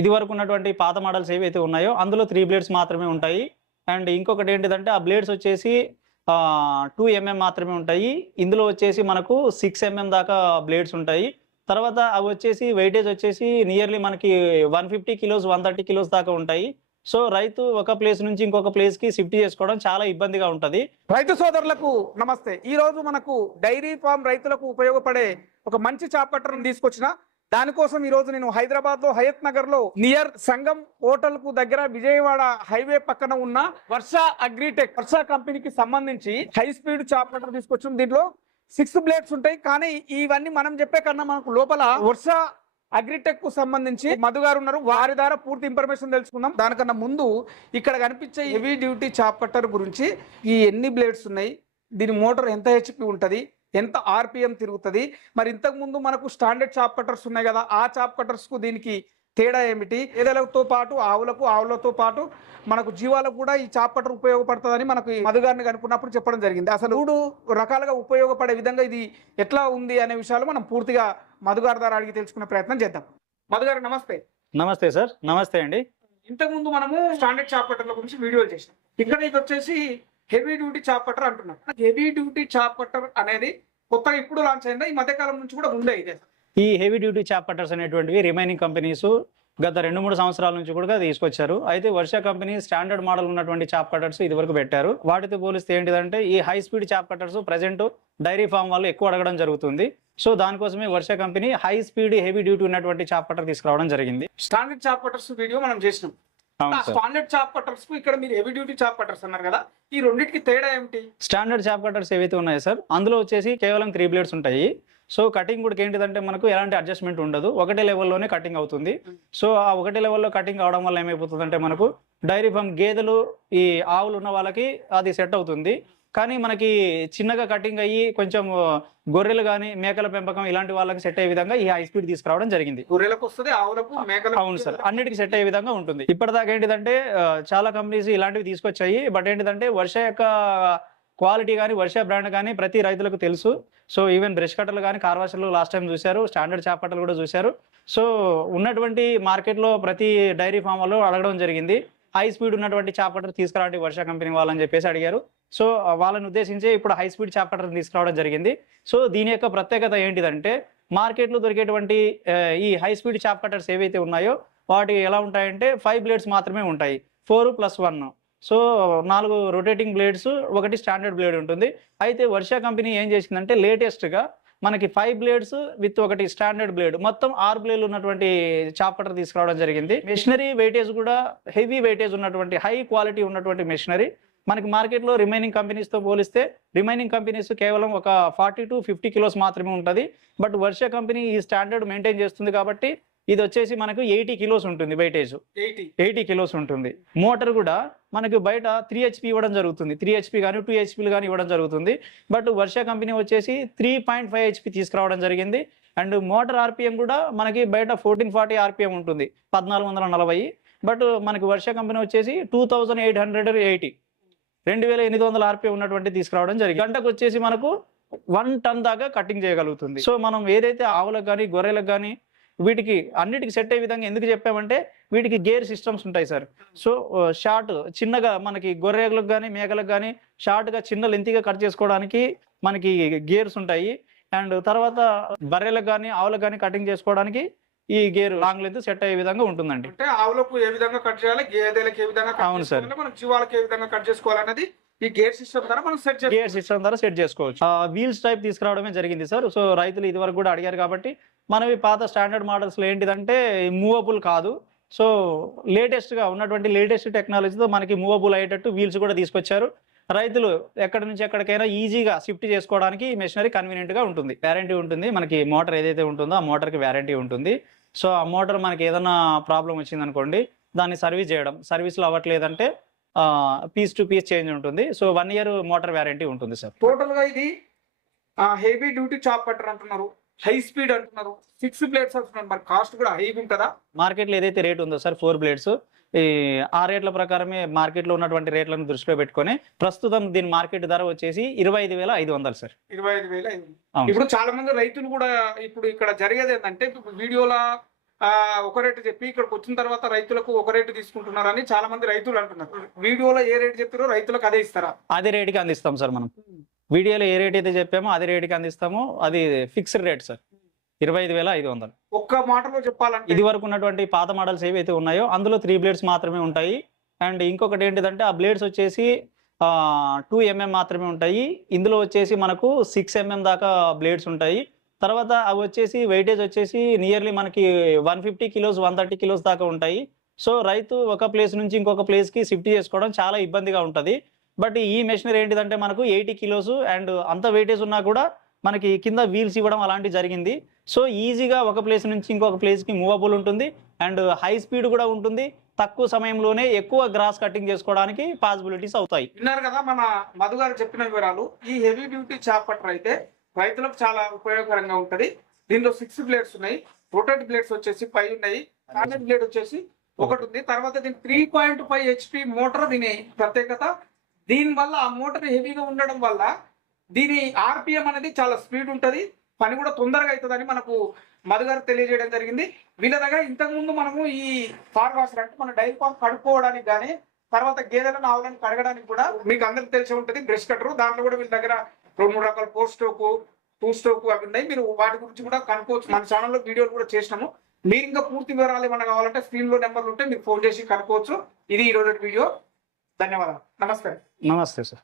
ఇది వరకు ఉన్నటువంటి పాత మోడల్స్ ఏవైతే ఉన్నాయో అందులో త్రీ బ్లేడ్స్ మాత్రమే ఉంటాయి. అండ్ ఇంకొకటి ఏంటిదంటే ఆ బ్లేడ్స్ వచ్చేసి టూ ఎంఎం mm మాత్రమే ఉంటాయి. ఇందులో వచ్చేసి మనకు సిక్స్ ఎంఎం mm దాకా బ్లేడ్స్ ఉంటాయి. తర్వాత అవి వచ్చేసి వెయిటేజ్ వచ్చేసి నియర్లీ మనకి one fifty kilos one thirty kilos దాకా ఉంటాయి. సో రైతు ఒక ప్లేస్ నుంచి ఇంకొక ప్లేస్కి షిఫ్ట్ చేసుకోవడం చాలా ఇబ్బందిగా ఉంటుంది. రైతు సోదరులకు నమస్తే. ఈ రోజు మనకు డైరీ ఫామ్ రైతులకు ఉపయోగపడే ఒక మంచి చాపట్టను తీసుకొచ్చిన దానికోసం ఈ రోజు నేను హైదరాబాద్లో హయత్ నగర్లో నియర్ సంగం హోటల్కు దగ్గర విజయవాడ హైవే పక్కన ఉన్న వర్ష అగ్రిటెక్ వర్ష కంపెనీకి సంబంధించి హై స్పీడ్ చాప్ కట్టర్ తీసుకొచ్చాం. దీంట్లో సిక్స్ బ్లేడ్స్ ఉంటాయి. కానీ ఇవన్నీ మనం చెప్పే కన్నా మనకు లోపల వర్ష అగ్రిటెక్కు సంబంధించి మధు గారు ఉన్నారు. వారి ద్వారా పూర్తి ఇన్ఫర్మేషన్ తెలుసుకుందాం. దానికన్నా ముందు ఇక్కడ కనిపించే హెవీ డ్యూటీ చాప్ కట్టర్ గురించి ఈ ఎన్ని బ్లేడ్స్ ఉన్నాయి? దీని మోటార్ ఎంత హెచ్పి ఉంటుంది? ఎంత ఆర్పిఎం తిరుగుతుంది? మరి ఇంతకు ముందు మనకు స్టాండర్డ్ చాప్ కట్టర్స్ ఉన్నాయి కదా ఆ చాప్ కట్టర్స్కు దీనికి తేడా ఏమిటి? ఏదలతో పాటు ఆవులకు ఆవులతో పాటు మనకు జీవాలకు కూడా ఈ చాప్ కట్టర్ ఉపయోగపడుతుందని మనకు ఈ మధు గారిని కనుక్కున్నప్పుడు చెప్పడం జరిగింది. అసలు మూడు రకాలుగా ఉపయోగపడే విధంగా ఇది ఎట్లా ఉంది అనే విషయాలు మనం పూర్తిగా మధు గారి ద్వారా అడిగి తెలుసుకునే ప్రయత్నం చేద్దాం. మధు గారు నమస్తే. నమస్తే సార్. నమస్తే అండి. ఇంతకు ముందు మనము స్టాండర్డ్ చాప్ కట్టర్ల గురించి వీడియోలు చేసినాం ఇక్కడ ఇది వచ్చేసి హెవీ డ్యూటీ చాప్ కట్టర్ అంటున్నాం. హెవీ డ్యూటీ చాప్ కట్టర్ అనేది కొత్తగా ఇప్పుడు లాంచ్ అయిందా? ఈ మధ్య కాలం నుంచి కూడా ఉండే ఇదే. ఈ హెవీ డ్యూటీ చాప్ కట్టర్స్ అనేటువంటివి రిమైనింగ్ కంపెనీస్ గత రెండు మూడు సంవత్సరాల నుంచి కూడా తీసుకొచ్చారు. అయితే వర్ష కంపెనీ స్టాండర్డ్ మోడల్ ఉన్నటువంటి చాప్ కట్టర్స్ ఇది వరకు పెట్టారు. వాటితో పోలిస్తే ఏంటిదంటే ఈ high speed chaff cutters present dairy farm వాళ్ళు ఎక్కువ అడగడం జరుగుతుంది. సో దానికోసమే Varsha company high speed heavy duty ఉన్నటువంటి చాప్ కట్టర్ తీసుకురావడం జరిగింది. స్టాండర్డ్ చాప్ కట్టర్స్ వీడియో మనం చేసినాం. స్టాండర్డ్ చాప్ కట్టర్స్ ఇక్కడ మీరు హెవీ డ్యూటీ చాప్ కట్టర్స్ అన్నారు కదా ఈ రెండింటికి తేడా ఏమిటి? స్టాండర్డ్ చాప్ కట్టర్స్ ఏవైతే ఉన్నాయో సార్ అందులో వచ్చేసి కేవలం త్రీ బ్లేడ్స్ ఉంటాయి. సో కటింగ్ కూడా ఏంటిదంటే మనకు ఎలాంటి అడ్జస్ట్మెంట్ ఉండదు. ఒకటే లెవెల్లోనే కటింగ్ అవుతుంది. సో ఆ ఒకటే లెవెల్లో కటింగ్ అవడం వల్ల ఏమైపోతుందంటే మనకు డైరీ ఫామ్ గేదెలు ఈ ఆవులు ఉన్న వాళ్ళకి అది సెట్ అవుతుంది. కానీ మనకి చిన్నగా కటింగ్ అయ్యి కొంచెం గొర్రెలు కానీ మేకల పెంపకం ఇలాంటి వాళ్ళకి సెట్ అయ్యే విధంగా ఈ హై స్పీడ్ తీసుకురావడం జరిగింది. గొర్రెలకు వస్తుంది ఆవులకు మేకలకు అవును సార్. అన్నిటికి సెట్ అయ్యే విధంగా ఉంటుంది. ఇప్పటిదాకా ఏంటిదంటే చాలా కంపెనీస్ ఇలాంటివి తీసుకొచ్చాయి. బట్ ఏంటిదంటే వర్ష యొక్క క్వాలిటీ కానీ వర్ష బ్రాండ్ కానీ ప్రతి రైతులకు తెలుసు. సో ఈవెన్ బ్రష్ కట్టలు కానీ కార్వాషర్లు లాస్ట్ టైం చూశారు. స్టాండర్డ్ చాపట్టలు కూడా చూశారు. సో ఉన్నటువంటి మార్కెట్లో ప్రతి డైరీ ఫామ్ వాళ్ళు అడగడం జరిగింది. హై స్పీడ్ ఉన్నటువంటి చాపటర్ తీసుకురాండి వర్ష కంపెనీ వాళ్ళని చెప్పేసి అడిగారు. సో వాళ్ళని ఉద్దేశించి ఇప్పుడు హై స్పీడ్ చాపటర్ తీసుకురావడం జరిగింది. సో దీని యొక్క ప్రత్యేకత ఏంటిదంటే మార్కెట్లో దొరికేటువంటి ఈ హై స్పీడ్ చాప్ కట్టర్స్ ఏవైతే ఉన్నాయో వాటి ఎలా ఉంటాయంటే ఫైవ్ బ్లేడ్స్ మాత్రమే ఉంటాయి. Four plus one. సో నాలుగు రొటేటింగ్ బ్లేడ్స్ ఒకటి స్టాండర్డ్ బ్లేడ్ ఉంటుంది. అయితే వర్ష కంపెనీ ఏం చేసిందంటే లేటెస్ట్గా మనకి ఫైవ్ బ్లేడ్స్ విత్ ఒకటి స్టాండర్డ్ బ్లేడ్ మొత్తం ఆరు బ్లేడ్లు ఉన్నటువంటి చాపటర్ తీసుకురావడం జరిగింది. మెషినరీ వెయిటేజ్ కూడా హెవీ వెయిటేజ్ ఉన్నటువంటి హై క్వాలిటీ ఉన్నటువంటి మెషినరీ మనకి మార్కెట్లో రిమైనింగ్ కంపెనీస్తో పోలిస్తే రిమైనింగ్ కంపెనీస్ కేవలం ఒక ఫార్టీ టు ఫిఫ్టీ కిలోస్ మాత్రమే ఉంటుంది. బట్ వర్ష కంపెనీ ఈ స్టాండర్డ్ మెయింటైన్ చేస్తుంది కాబట్టి ఇది వచ్చేసి మనకు ఎయిటీ కిలోస్ ఉంటుంది వెయిటేజ్ ఎయిటీ. కిలోస్ ఉంటుంది. మోటార్ కూడా మనకి బయట త్రీ హెచ్పి ఇవ్వడం జరుగుతుంది. త్రీ హెచ్పి కానీ టూ హెచ్పీలు కానీ ఇవ్వడం జరుగుతుంది. బట్ వర్ష కంపెనీ వచ్చేసి త్రీ పాయింట్ ఫైవ్ హెచ్పి తీసుకురావడం జరిగింది. అండ్ మోటార్ ఆర్పిఎం కూడా మనకి బయట ఫోర్టీన్ ఫార్టీ ఆర్పిఎం ఉంటుంది. పద్నాలుగు వందల నలభై. బట్ మనకి వర్ష కంపెనీ వచ్చేసి two thousand eight hundred eighty రెండు వేల ఎనిమిది వందల ఆర్పిఎం ఉన్నటువంటి తీసుకురావడం జరిగింది. గంటకు వచ్చేసి మనకు వన్ టన్ దాకా కటింగ్ చేయగలుగుతుంది. సో మనం ఏదైతే ఆవులకు కానీ గొర్రెలకు కానీ వీటికి అన్నిటికి సెట్ అయ్యే విధంగా ఎందుకు చెప్పామంటే వీటికి గేర్ సిస్టమ్స్ ఉంటాయి సార్. సో షార్ట్ చిన్నగా మనకి గొర్రెలకు కానీ మేకలకు కానీ షార్ట్గా చిన్న లెంతిగా కట్ చేసుకోవడానికి మనకి గేర్స్ ఉంటాయి. అండ్ తర్వాత బర్రెలకు కానీ ఆవులకు కానీ కటింగ్ చేసుకోవడానికి ఈ గేర్ లాంగ్ లెంత్ సెట్ అయ్యే విధంగా ఉంటుందండి. అంటే ఆవులకు ఏ విధంగా కట్ చేయాలి గేదెలకు ఏ విధంగా కట్ అవును సార్. మనం జీవాలకు ఏ విధంగా కట్ చేసుకోవాలన్నది ఈ గేర్ సిస్టమ్ ద్వారా మనం సెట్ గేర్ సిస్టమ్ ద్వారా సెట్ చేసుకోవచ్చు. వీల్స్ టైప్ తీసుకురావడమే జరిగింది సార్. సో రైతులు ఇదివరకు కూడా అడిగారు కాబట్టి మనవి పాత స్టాండర్డ్ మోడల్స్లో ఏంటిదంటే మూవబుల్ కాదు. సో లేటెస్ట్గా ఉన్నటువంటి లేటెస్ట్ టెక్నాలజీతో మనకి మూవబుల్ అయ్యేటట్టు వీల్స్ కూడా తీసుకొచ్చారు. రైతులు ఎక్కడి నుంచి ఎక్కడికైనా ఈజీగా షిఫ్ట్ చేసుకోవడానికి ఈ మెషినరీ కన్వీనియంట్గా ఉంటుంది. వ్యారంటీ ఉంటుంది. మనకి మోటార్ ఏదైతే ఉంటుందో ఆ మోటార్కి వ్యారంటీ ఉంటుంది. సో ఆ మోటార్ మనకి ఏదైనా ప్రాబ్లం వచ్చిందనుకోండి దాన్ని సర్వీస్ చేయడం. సర్వీస్లో అవ్వట్లేదంటే పీస్ టు పీస్ చేంజ్ ఉంటుంది. So one year motor warranty ఉంటుంది సార్. టోటల్గా ఇది హెవీ డ్యూటీ చాప్ కట్టర్ అంటున్నారు హై స్పీడ్ అంటున్నారు. సిక్స్ ప్లేట్స్ అంటున్నారు. మరి కాస్ట్ కూడా హై ఉంటుందా? మార్కెట్లో ఏదైతే రేట్ ఉందో సార్ ఫోర్ బ్లేడ్స్ ఈ ఆ రేట్ల ప్రకారమే మార్కెట్లో ఉన్నటువంటి రేట్లను దృష్టిలో పెట్టుకొని ప్రస్తుతం దీని మార్కెట్ ధర వచ్చేసి ఇరవై ఐదు వేల ఐదు వందలు సార్. ఇరవై ఐదు వేలు. ఇప్పుడు చాలా మంది రైతులు కూడా ఇప్పుడు ఇక్కడ జరిగేది ఏంటంటే వీడియోలా ఒక రేటు చెప్పి ఇక్కడికి వచ్చిన తర్వాత రైతులకు ఒక రేటు తీసుకుంటున్నారని చాలా మంది రైతులు అంటున్నారు. వీడియోలో ఏ రేటు చెప్పారో రైతులకు అదే ఇస్తారా? అదే రేటుకి అందిస్తాం సార్ మనం. వీడియోలో ఏ రేట్ అయితే చెప్పామో అదే రేటుకి అందిస్తాము. అది ఫిక్స్డ్ రేట్ సార్ ఇరవై ఐదు వేల ఐదు వందలు. ఒక్క మాటలో చెప్పాలంటే ఇది వరకు ఉన్నటువంటి పాత మోడల్స్ ఏవైతే ఉన్నాయో అందులో త్రీ బ్లేడ్స్ మాత్రమే ఉంటాయి. అండ్ ఇంకొకటి ఏంటిదంటే ఆ బ్లేడ్స్ వచ్చేసి టూ ఎంఎం మాత్రమే ఉంటాయి. ఇందులో వచ్చేసి మనకు సిక్స్ ఎంఎం దాకా బ్లేడ్స్ ఉంటాయి. తర్వాత అవి వచ్చేసి వెయిటేజ్ వచ్చేసి నియర్లీ మనకి one fifty kilos one thirty kilos దాకా ఉంటాయి. సో రైతు ఒక ప్లేస్ నుంచి ఇంకొక ప్లేస్కి షిఫ్ట్ చేసుకోవడం చాలా ఇబ్బందిగా ఉంటుంది. బట్ ఈ మెషినరీ ఏంటిదంటే మనకు ఎయిటీ కిలోస్ అండ్ అంత వెయిటేజ్ ఉన్నా కూడా మనకి కింద వీల్స్ ఇవ్వడం అలాంటివి జరిగింది. సో ఈజీగా ఒక ప్లేస్ నుంచి ఇంకొక ప్లేస్కి మూవబుల్ ఉంటుంది అండ్ హై స్పీడ్ కూడా ఉంటుంది. తక్కువ సమయంలోనే ఎక్కువ గ్రాస్ కటింగ్ చేసుకోవడానికి పాసిబిలిటీస్ అవుతాయి. విన్నారు కదా మన మధు గారు చెప్పిన వివరాలు. ఈ హెవీ డ్యూటీ చాపటర్ అయితే రైతులకు చాలా ఉపయోగకరంగా ఉంటుంది. దీనిలో సిక్స్ బ్లేడ్స్ ఉన్నాయి. రొటేట్ బ్లేడ్స్ వచ్చేసి ఫైవ్ ఉన్నాయి. బ్లేడ్ వచ్చేసి ఒకటి ఉంది. తర్వాత దీని three point five HP motor దీని ప్రత్యేకత దీని వల్ల ఆ మోటార్ హెవీగా ఉండడం వల్ల దీని ఆర్పిఎం అనేది చాలా స్పీడ్ ఉంటది. పని కూడా తొందరగా అవుతుందని మనకు మధుగారు తెలియజేయడం జరిగింది. వీళ్ళ దగ్గర ఇంతకు ముందు మనము ఈ ఫార్ వాషర్ అంటే మన డైరీ ఫామ్ కడుక్కోవడానికి కానీ తర్వాత గేదెలను ఆవులను కడగడానికి కూడా మీకు అందరికి తెలిసి ఉంటుంది. బ్రష్ కట్టరు. దాంట్లో కూడా వీళ్ళ దగ్గర రెండు మూడు రకాల ఫోర్ టూ స్టోక్ అవి ఉన్నాయి. మీరు వాటి గురించి కూడా కనుక్కోవచ్చు. మన ఛానల్లో వీడియోలు కూడా చేసినాము. మీరు ఇంకా పూర్తి వివరాలు ఏమైనా కావాలంటే స్క్రీన్లో నెంబర్లు ఉంటే మీరు ఫోన్ చేసి కనుక్కోవచ్చు. ఇది ఈ రోజు వీడియో. ధన్యవాదాలు. నమస్తే. నమస్తే సార్.